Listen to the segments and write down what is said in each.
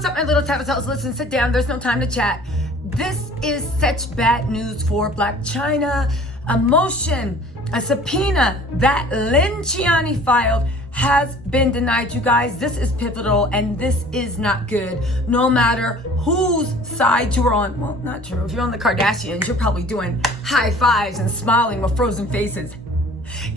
what's up, my little Tattle Tells? Listen, sit down. There's no time to chat. This is such bad news for Blac Chyna. A motion, a subpoena that Blac Chyna filed has been denied, you guys. This is pivotal and this is not good. No matter whose side you are on. Well, not true. If you're on the Kardashians, you're probably doing high fives and smiling with frozen faces.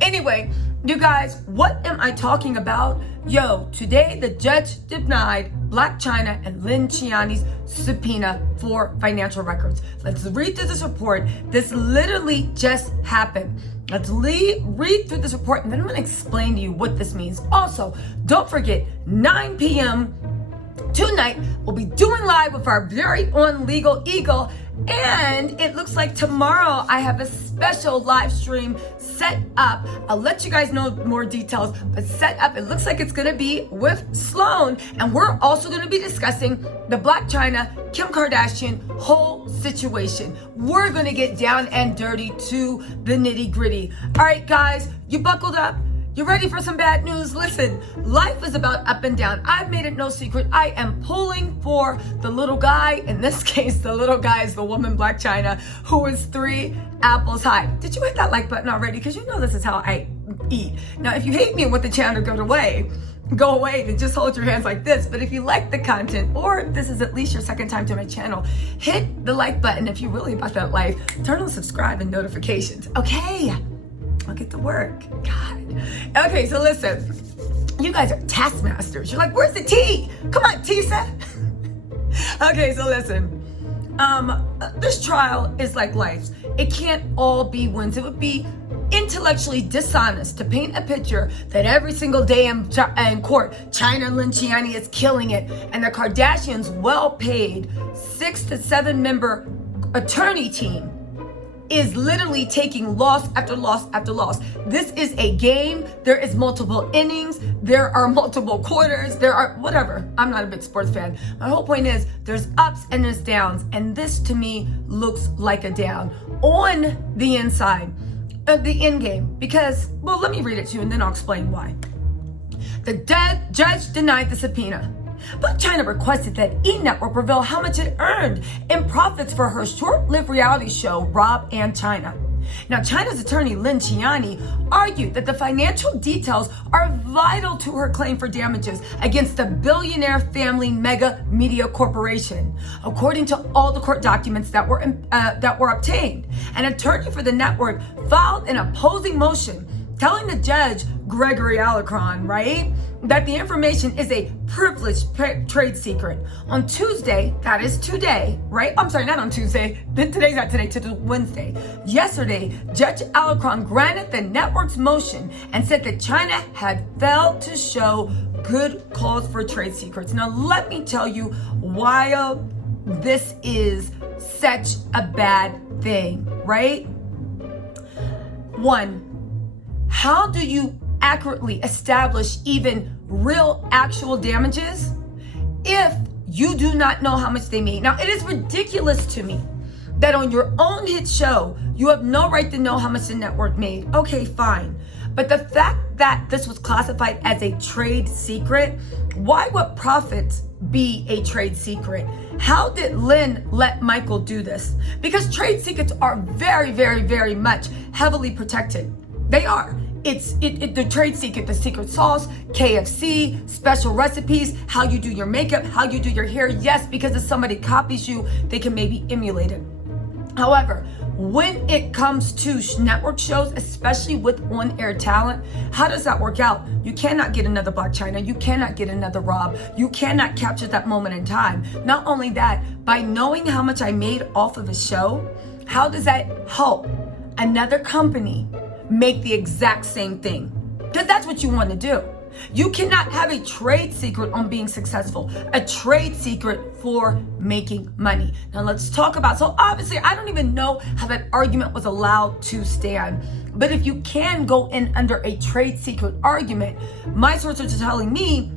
Anyway, you guys, what am I talking about? Yo, today the judge denied Blac Chyna and Blac Chyna's subpoena for financial records. Let's read through this report. This literally just happened. Let's read through this report and then I'm going to explain to you what this means. Also, don't forget, 9 p.m. tonight, we'll be doing live with our very own Legal Eagle. And it looks like tomorrow I have a special live stream set up. I'll let you guys know more details, but set up, it looks like it's gonna be with Sloan. And we're also gonna be discussing the Blac Chyna, Kim Kardashian whole situation. We're gonna get down and dirty to the nitty gritty. All right, guys, you buckled up? You ready for some bad news? Listen, life is about up and down. I've made it no secret. I am pulling for the little guy. In this case, the little guy is the woman, Blac Chyna, who is 3 apples high. Did you hit that like button already? Because you know this is how I eat. Now, if you hate me and want the channel to go away, then just hold your hands like this. But if you like the content, or this is at least your second time to my channel, hit the like button. If you're really about that life, turn on subscribe and notifications. Okay. I'll get to work. God. Okay, so listen. You guys are taskmasters. You're like, where's the tea? Come on, Tisa. Okay, so listen. This trial is like life's. It can't all be wins. It would be intellectually dishonest to paint a picture that every single day in court, Chyna and Blac Chyna is killing it, and the Kardashians' well-paid 6 to 7 member attorney team is literally taking loss after loss after loss. This is a game. There is multiple innings. There are multiple quarters. There are whatever. I'm not a big sports fan. My whole point is there's ups and there's downs. And this to me looks like a down on the inside of the end game. Because, well, let me read it to you and then I'll explain why. The judge denied the subpoena. Blac Chyna requested that E! Network reveal how much it earned in profits for her short-lived reality show, Rob Chyna. Now, Chyna's attorney, Blac Chyna, argued that the financial details are vital to her claim for damages against the billionaire family mega media corporation. According to all the court documents that were obtained, an attorney for the network filed an opposing motion telling the judge, Gregory Alacron, right, that the information is a privileged trade secret. On Tuesday, that is today, right? I'm sorry, not on Tuesday. Today's not today, today's Wednesday. Yesterday, Judge Alacron granted the network's motion and said that Chyna had failed to show good cause for trade secrets. Now, let me tell you why this is such a bad thing, right? One, how do you accurately establish even real actual damages if you do not know how much they made? Now, it is ridiculous to me that on your own hit show, you have no right to know how much the network made. Okay, fine. But the fact that this was classified as a trade secret, why would profits be a trade secret? How did Lynn let Michael do this? Because trade secrets are very, very, very much heavily protected. They are. It's the trade secret, the secret sauce, KFC, special recipes, how you do your makeup, how you do your hair. Yes, because if somebody copies you, they can maybe emulate it. However, when it comes to network shows, especially with on-air talent, how does that work out? You cannot get another Blac Chyna. You cannot get another Rob. You cannot capture that moment in time. Not only that, by knowing how much I made off of a show, how does that help another company make the exact same thing? Because that's what you want to do. You cannot have a trade secret on being successful, a trade secret for making money. Now let's talk about, so obviously I don't even know how that argument was allowed to stand. But if you can go in under a trade secret argument, my sources are telling me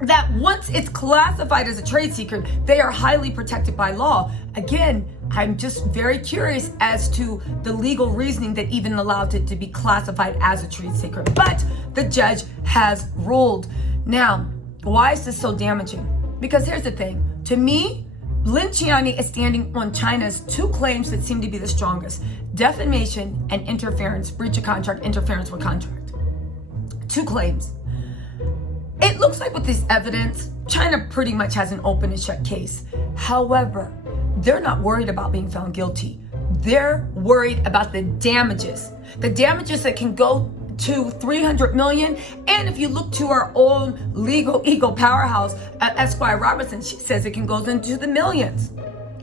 that once it's classified as a trade secret, they are highly protected by law. Again, I'm just very curious as to the legal reasoning that even allowed it to be classified as a trade secret. But the judge has ruled. Now, why is this so damaging? Because here's the thing. To me, Blac Chyna is standing on Chyna's two claims that seem to be the strongest: defamation and interference, breach of contract, interference with contract. Two claims. It looks like with this evidence, Chyna pretty much has an open and shut case. However, they're not worried about being found guilty. They're worried about the damages that can go to 300 million. And if you look to our own legal ego powerhouse, Esquire Robertson, she says it can go into the millions.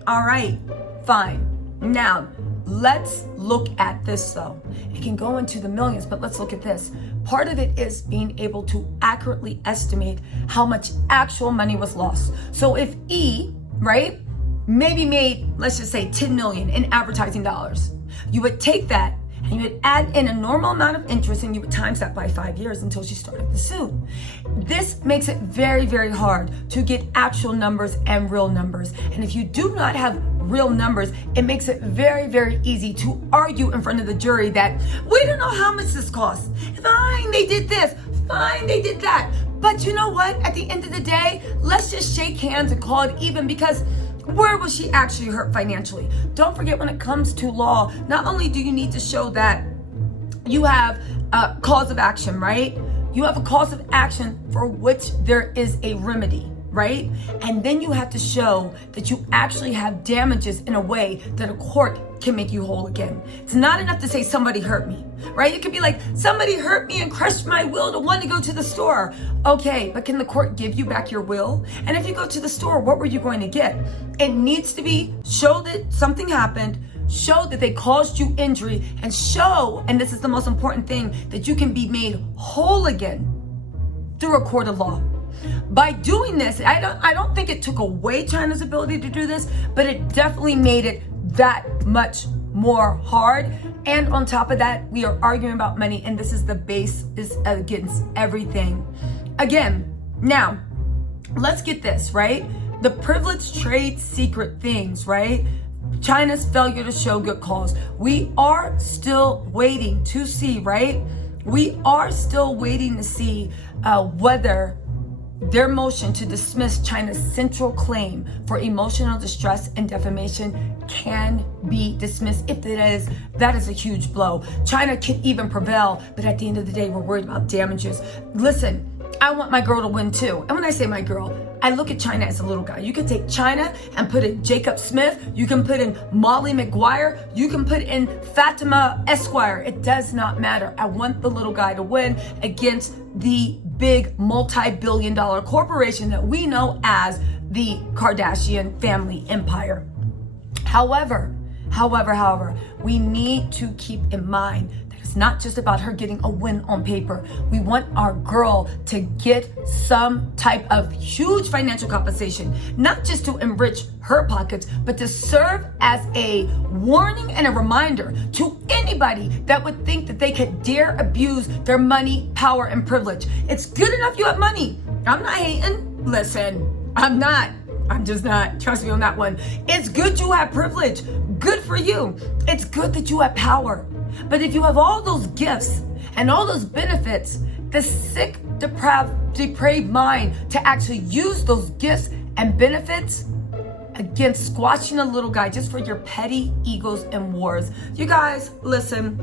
All right, fine. Now, let's look at this though. It can go into the millions, but let's look at this. Part of it is being able to accurately estimate how much actual money was lost. So if E, right, maybe made, let's just say 10 million in advertising dollars, you would take that and you would add in a normal amount of interest and you would times that by 5 years until she started the suit. This makes it very, very hard to get actual numbers and real numbers. And if you do not have real numbers, it makes it very, very easy to argue in front of the jury that we don't know how much this costs. Fine, they did this. Fine, they did that. But you know what? At the end of the day, let's just shake hands and call it even, because where was she actually hurt financially? Don't forget, when it comes to law, not only do you need to show that you have a cause of action, right? You have a cause of action for which there is a remedy, right? And then you have to show that you actually have damages in a way that a court can make you whole again. It's not enough to say somebody hurt me, right? It could be like, somebody hurt me and crushed my will to want to go to the store. Okay, but can the court give you back your will? And if you go to the store, what were you going to get? It needs to be show that something happened, show that they caused you injury, and show, and this is the most important thing, that you can be made whole again through a court of law. By doing this, I don't think it took away Chyna's ability to do this, but it definitely made it that much more hard. And on top of that, we are arguing about money, and this is the base is against everything. Again, now, let's get this, right? The privileged trade secret things, right? Chyna's failure to show good cause. We are still waiting to see, right? We are still waiting to see whether their motion to dismiss Chyna's central claim for emotional distress and defamation can be dismissed. If it is, that is a huge blow. Chyna can even prevail, but at the end of the day, we're worried about damages. Listen, I want my girl to win too. And when I say my girl, I look at Chyna as a little guy. You can take Chyna and put in Jacob Smith. You can put in Molly McGuire. You can put in Fatima Esquire. It does not matter. I want the little guy to win against the big multi-billion-dollar corporation that we know as the Kardashian family empire. However, we need to keep in mind that it's not just about her getting a win on paper. We want our girl to get some type of huge financial compensation, not just to enrich her pockets, but to serve as a warning and a reminder to anybody that would think that they could dare abuse their money, power, and privilege. It's good enough you have money. I'm not hating. Listen, I'm just not. Trust me on that one. It's good you have privilege. Good for you. It's good that you have power. But if you have all those gifts and all those benefits, the sick, depraved mind to actually use those gifts and benefits against squashing a little guy just for your petty egos and wars. You guys, listen,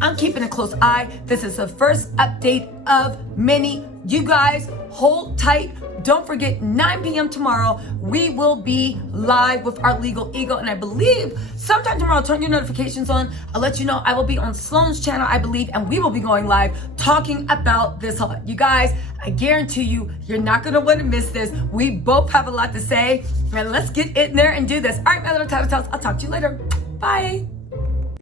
I'm keeping a close eye. This is the first update of many. You guys, hold tight. Don't forget, 9 p.m. tomorrow, we will be live with our legal ego. And I believe sometime tomorrow, turn your notifications on. I'll let you know I will be on Sloan's channel, I believe, and we will be going live talking about this a lot. You guys, I guarantee you, you're not going to want to miss this. We both have a lot to say. And let's get in there and do this. All right, my little Tattle Tells. I'll talk to you later. Bye.